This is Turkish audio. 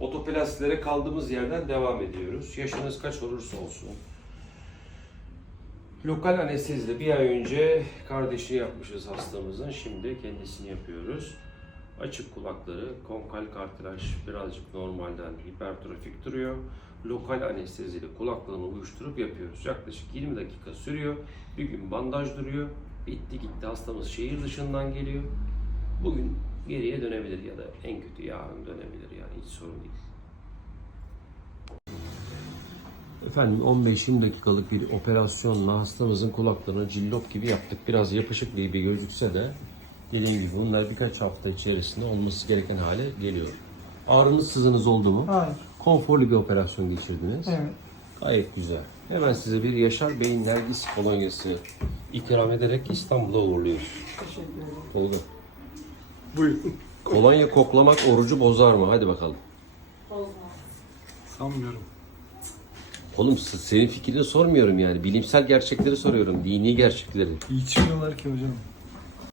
Otoplastilere kaldığımız yerden devam ediyoruz. Yaşınız kaç olursa olsun. Lokal anestezide bir ay önce kardeşini yapmışız hastamızın. Şimdi kendisini yapıyoruz. Açık kulakları, konkal kartilaj birazcık normalden hipertrofik duruyor. Lokal anesteziyle kulaklığını uyuşturup yapıyoruz. Yaklaşık 20 dakika sürüyor. Bir gün bandaj duruyor. Bitti gitti hastamız şehir dışından geliyor. Bugün geriye dönebilir ya da en kötü yarın dönebilir yani hiç sorun değil. Efendim 15-20 dakikalık bir operasyonla hastamızın kulaklarını cillop gibi yaptık. Biraz yapışık gibi gözükse de dediğim gibi bunlar birkaç hafta içerisinde olması gereken hale geliyor. Ağrınız sızınız oldu mu? Hayır. Konforlu bir operasyon geçirdiniz. Evet. Gayet güzel. Hemen size bir Yaşar Bey'in Nergis kolonyası ikram ederek İstanbul'a uğurluyoruz. Teşekkür ederim. Oldu. Buyurun. Kolonya koklamak orucu bozar mı? Hadi bakalım. Sanmıyorum. Oğlum s- senin fikrini sormuyorum yani. Bilimsel gerçekleri soruyorum. Dini gerçekleri. İçmiyorlar ki hocam.